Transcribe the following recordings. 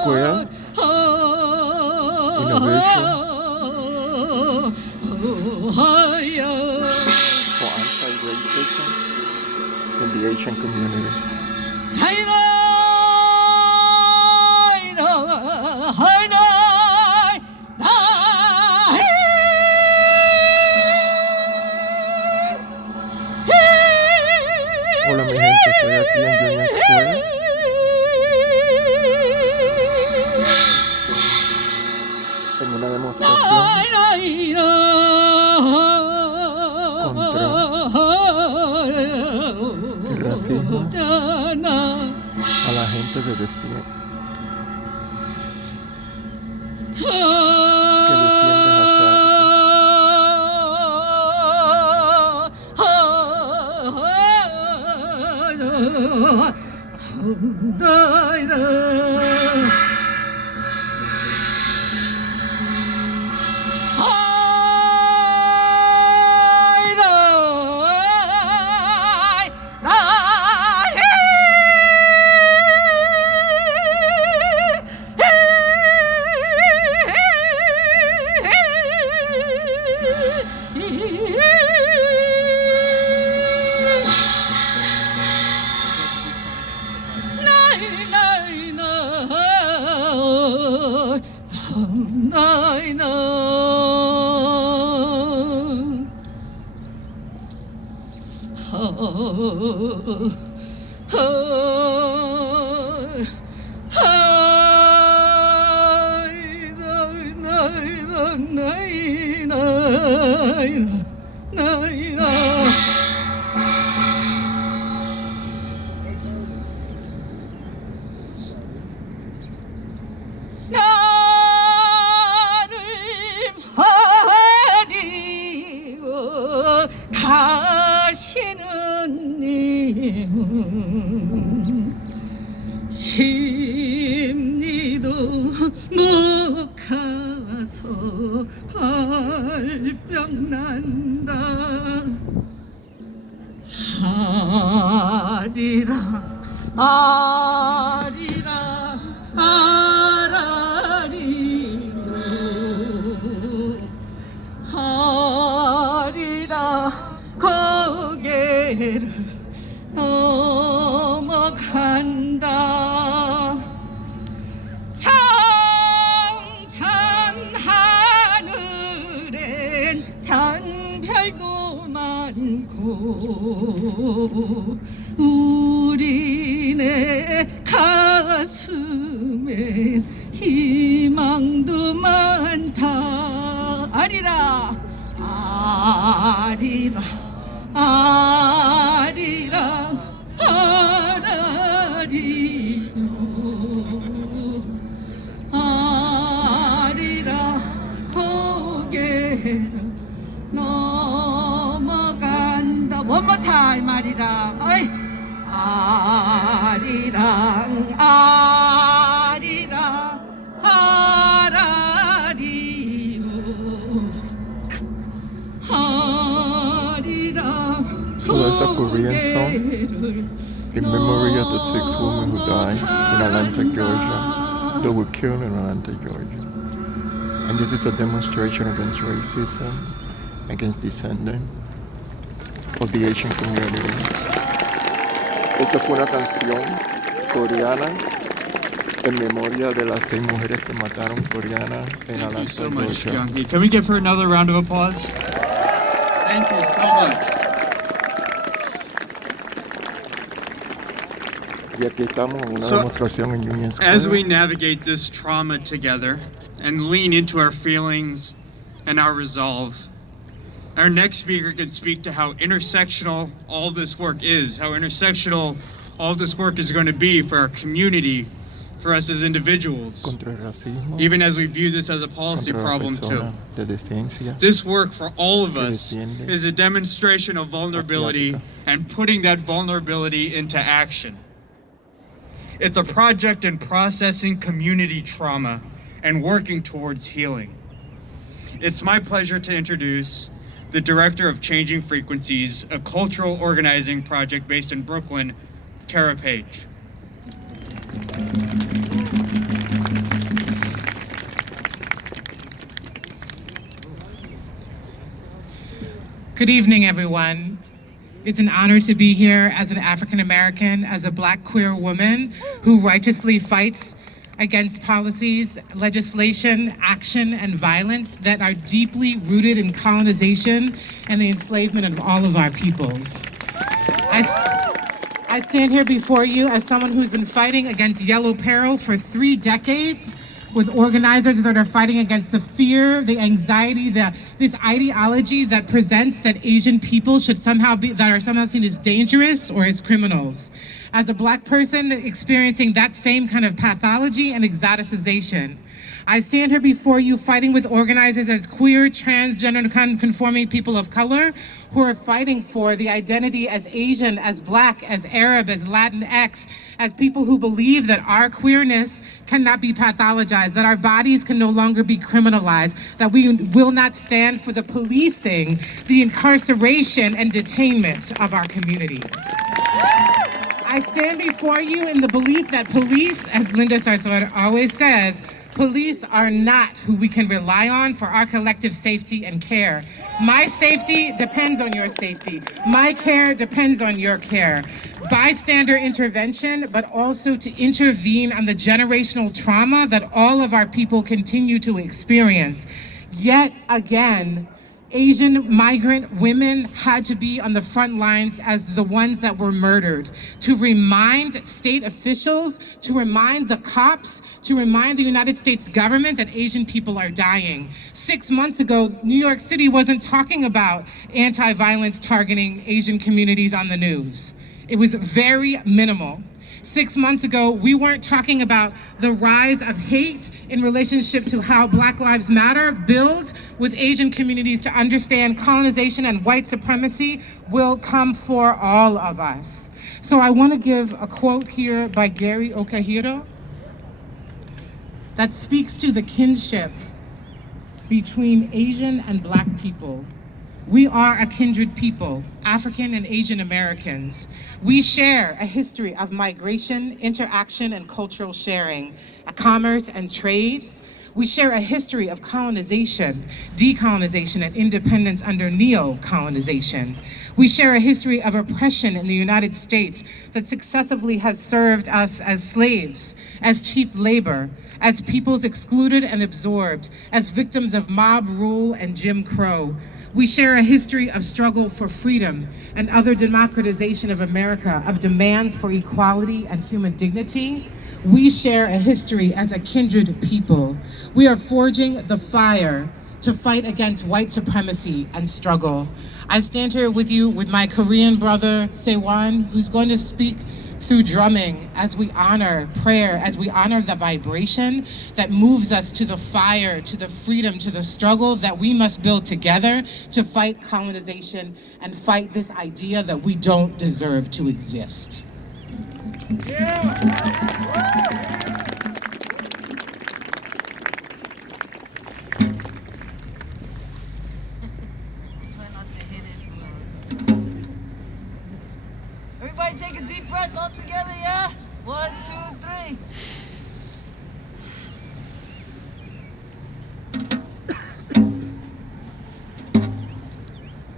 Square, innovation for anti-racism in the Asian community. Hola mi gente, estoy aquí en Union Square. En una demostración contra el racismo a la gente de desierto que defiende 가시는 님은 심리도 못 가서 발병난다. 아리라 아리라 아라리요 아리라 고개를 넘어간다. 창찬 하늘엔 잔별도 많고 우리네 가슴에 희망도 많다. 아리라 아리라 아리라 아라리요 아리라 고개를 넘어간다. One more time 아리랑 어이 아리랑 아리랑 아라리요 So that's a Korean song in memory of the 6 women who died in Atlanta, Georgia. They were killed in Atlanta, Georgia. And this is a demonstration against racism, against descendants of the Asian community. Esta fue una canción coreana en memoria de las 6 mujeres que mataron coreanas en Atlanta, Thank you so much, Georgia. Youngie. Can we give her another round of applause? Thank you so much. Y aquí estamos en una So, demostración en Union Square. As we navigate this trauma together and lean into our feelings and our resolve, our next speaker could speak to how intersectional all this work is, how intersectional all this work is going to be for our community, for us as individuals, Contra el racismo, even as we view this as a policy contra las problem too. personas de decencia. This work for all of us Defiende. is a demonstration of vulnerability Asiática. and putting that vulnerability into action. It's a project in processing community trauma and working towards healing. It's my pleasure to introduce the director of Changing Frequencies, a cultural organizing project based in Brooklyn, Kara Page. Good evening, everyone. It's an honor to be here as an African American, as a Black queer woman who righteously fights against policies, legislation, action, and violence that are deeply rooted in colonization and the enslavement of all of our peoples. I stand here before you as someone who's been fighting against yellow peril for 3 decades, with organizers that are fighting against the fear, the anxiety, this ideology that presents that Asian people should somehow that are somehow seen as dangerous or as criminals. As a Black person experiencing that same kind of pathology and exoticization, I stand here before you fighting with organizers as queer, transgender, conforming people of color who are fighting for the identity as Asian, as Black, as Arab, as Latinx, as people who believe that our queerness cannot be pathologized, that our bodies can no longer be criminalized, that we will not stand for the policing, the incarceration, and detainment of our communities. I stand before you in the belief that police, as Linda Sarsour always says, police are not who we can rely on for our collective safety and care. My safety depends on your safety. My care depends on your care. Bystander intervention, but also to intervene on the generational trauma that all of our people continue to experience. Yet again, Asian migrant women had to be on the front lines as the ones that were murdered, to remind state officials, to remind the cops, to remind the United States government that Asian people are dying. 6 months ago, New York City wasn't talking about anti-violence targeting Asian communities on the news. It was very minimal. 6 months ago, we weren't talking about the rise of hate in relationship to how Black Lives Matter builds with Asian communities to understand colonization and white supremacy will come for all of us. So I want to give a quote here by Gary Okahiro that speaks to the kinship between Asian and Black people. We are a kindred people, African and Asian Americans. We share a history of migration, interaction, and cultural sharing, commerce and trade. We share a history of colonization, decolonization, and independence under neo-colonization. We share a history of oppression in the United States that successively has served us as slaves, as cheap labor, as peoples excluded and absorbed, as victims of mob rule and Jim Crow. We share a history of struggle for freedom and other democratization of America, of demands for equality and human dignity. We share a history as a kindred people. We are forging the fire to fight against white supremacy and struggle. I stand here with you with my Korean brother, Sewan, who's going to speak through drumming as we honor prayer, as we honor the vibration that moves us to the fire, to the freedom, to the struggle that we must build together to fight colonization and fight this idea that we don't deserve to exist. Everybody take a deep breath all together, yeah? 1, 2, 3.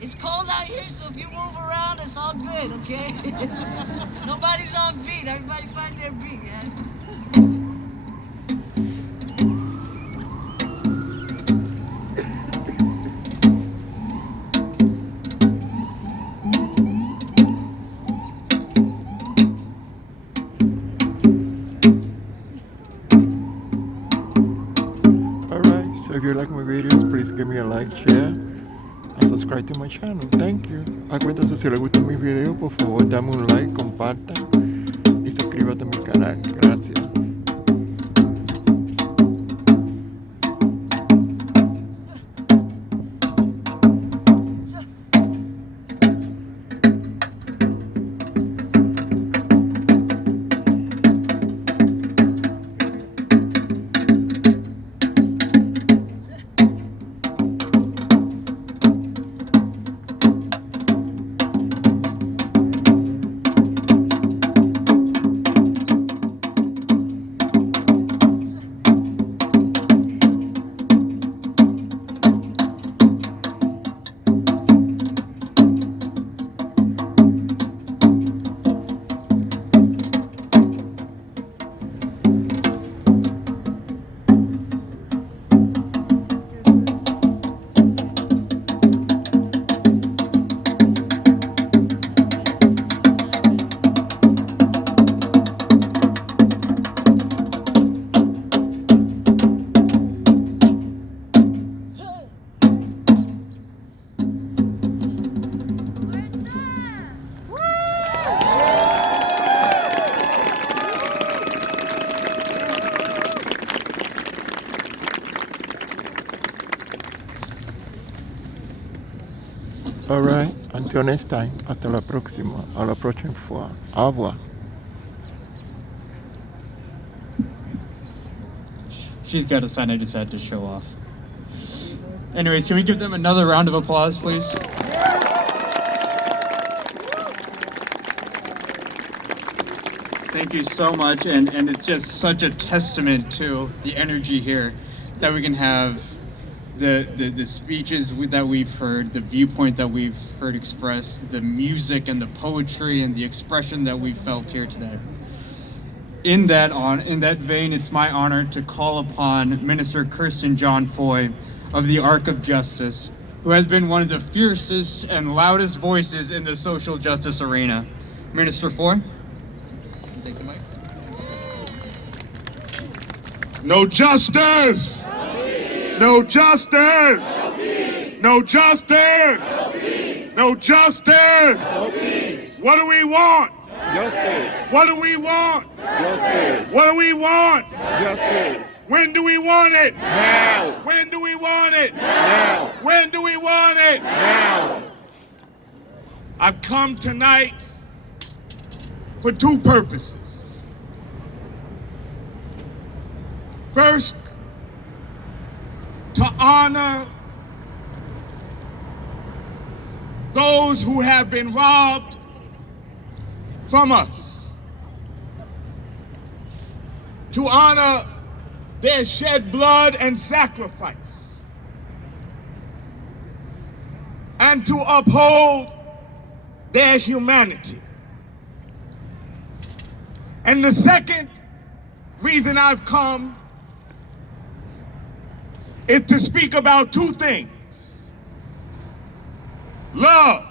It's cold out here, so if you move around, it's all good, okay? Nobody's on beat. Everybody find their beat, yeah? So if you like my videos, please give me a like, share, and subscribe to my channel. Thank you. Acuérdate, si les gustan mis videos, por favor, dame un like, compartan y suscríbete a mi canal. Gracias. All right. Until next time. Hasta la próxima. A la próxima fois. Au revoir. She's got a sign I just had to show off. Anyways, can we give them another round of applause, please? Thank you so much, and it's just such a testament to the energy here that we can have the speeches that we've heard, the viewpoint that we've heard expressed, the music and the poetry and the expression that we've felt here today. In that vein, it's my honor to call upon Minister Kirsten John Foy of the Arc of Justice, who has been one of the fiercest and loudest voices in the social justice arena. Minister Foy? Take the mic. No justice! No justice! No justice! No justice! What do we want? Justice. What do we want? Justice. What do we want? Justice. When do we want it? Now. When do we want it? Now. When do we want it? Now. I've come tonight for two purposes. First, to honor those who have been robbed from us, to honor their shed blood and sacrifice, and to uphold their humanity. And the second reason I've come is to speak about two things: love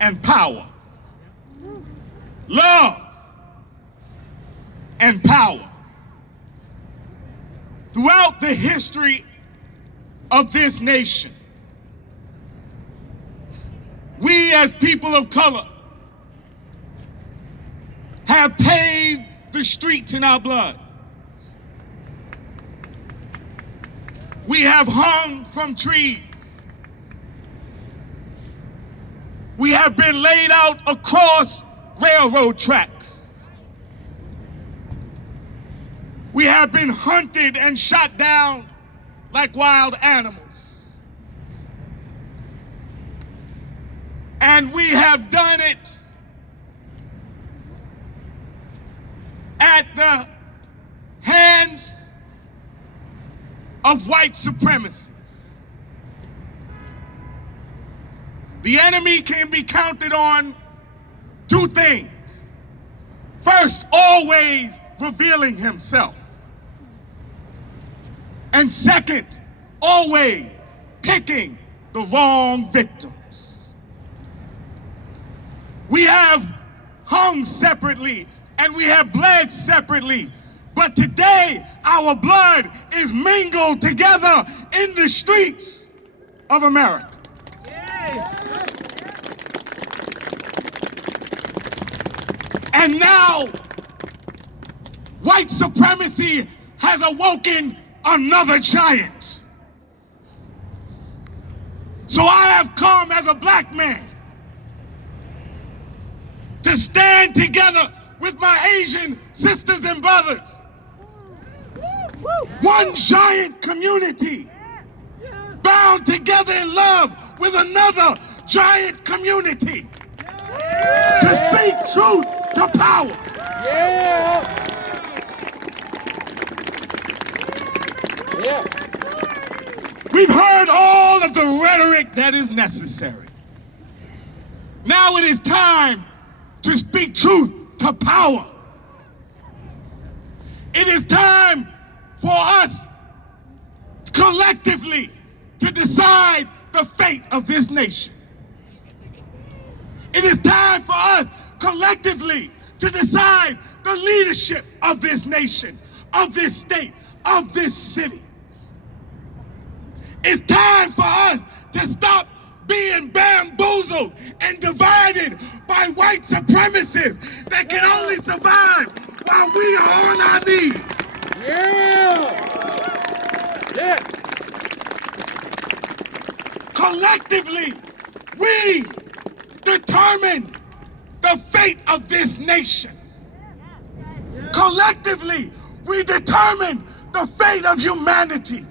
and power. Love and power. Throughout the history of this nation, we as people of color have paved the streets in our blood. We have hung from trees. We have been laid out across railroad tracks. We have been hunted and shot down like wild animals. And we have done it at the hands of white supremacy. The enemy can be counted on two things. First, always revealing himself. And second, always picking the wrong victims. We have hung separately and we have bled separately, but today our blood is mingled together in the streets of America. And now, white supremacy has awoken another giant. So I have come as a black man to stand together with my Asian sisters and brothers. One giant community bound together in love with another giant community to speak truth to power. We've heard all of the rhetoric that is necessary. Now it is time to speak truth to power. It is time for us collectively to decide the fate of this nation. It is time for us collectively to decide the leadership of this nation, of this state, of this city. It's time for us to stop being bamboozled and divided by white supremacists that can only survive while we are on our knees. Collectively, we determine the fate of this nation. Collectively, we determine the fate of humanity.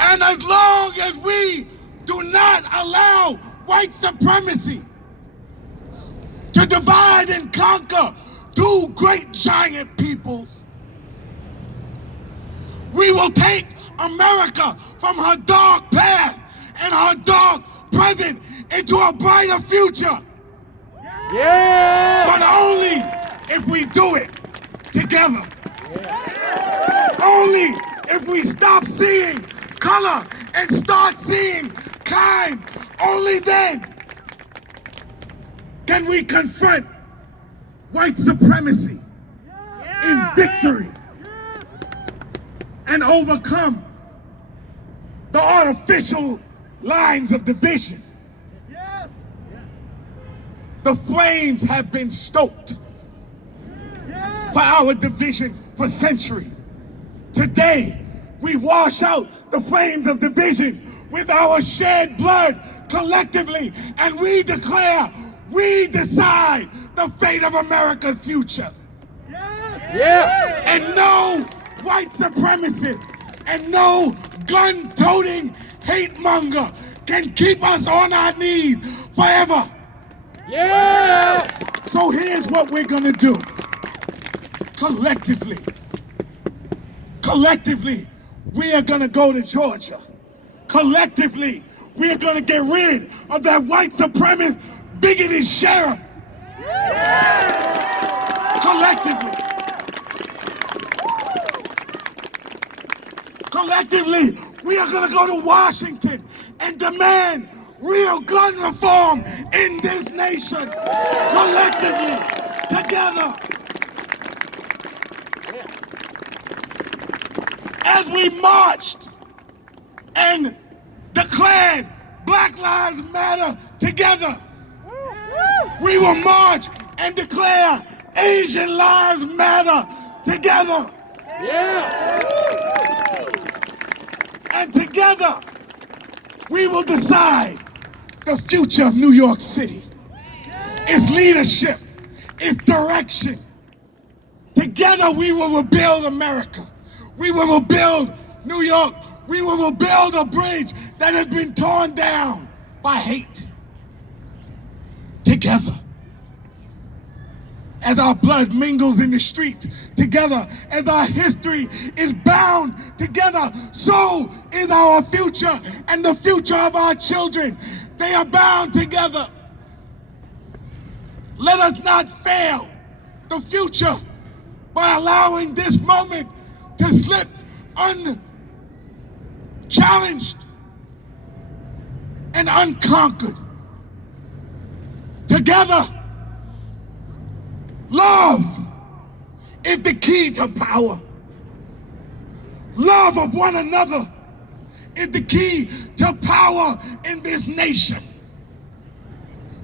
And as long as we do not allow white supremacy to divide and conquer two great giant peoples, we will take America from her dark past and her dark present into a brighter future. Yeah! But only if we do it together. Yeah. Only if we stop seeing color and start seeing kind. Only then can we confront white supremacy in victory and overcome the artificial lines of division. The flames have been stoked for our division for centuries. Today, we wash out the flames of division with our shed blood collectively, and we declare, we decide the fate of America's future. Yeah. And no white supremacist and no gun-toting hate monger can keep us on our knees forever. Yeah! So here's what we're gonna do. Collectively, we are gonna go to Georgia. Collectively, we are gonna get rid of that white supremacist, bigoted sheriff. Yeah! Collectively, we are gonna go to Washington and demand real gun reform in this nation. Collectively, together. As we marched and declared Black Lives Matter together, we will march and declare Asian Lives Matter together. Yeah. And together, we will decide the future of New York City, its leadership, its direction. Together we will rebuild America. We will rebuild New York. We will rebuild a bridge that has been torn down by hate. Together. As our blood mingles in the streets, together, as our history is bound together, so is our future and the future of our children. They are bound together. Let us not fail the future by allowing this moment to slip unchallenged and unconquered. Together, love is the key to power. Love of one another is the key to power in this nation.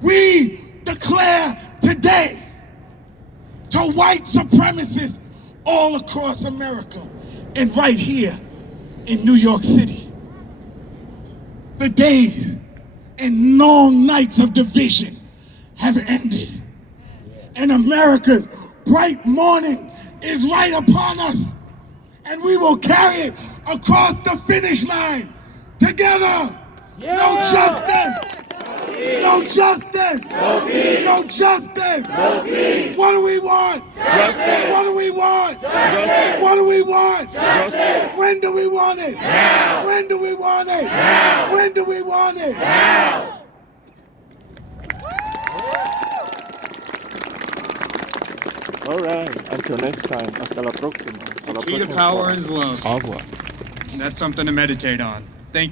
We declare today to white supremacists all across America and right here in New York City. The days and long nights of division have ended. And America's bright morning is right upon us. And we will carry it across the finish line together. Yeah. No justice. No justice. No peace. No justice. No peace. What do we want? Justice. What do we want? Justice. What do we want? Justice. When do we want it? Now. When do we want it? Now. When do we want it? Now. All right. Until next time. Hasta la próxima. The key to power is love. Au revoir. And that's something to meditate on. Thank you.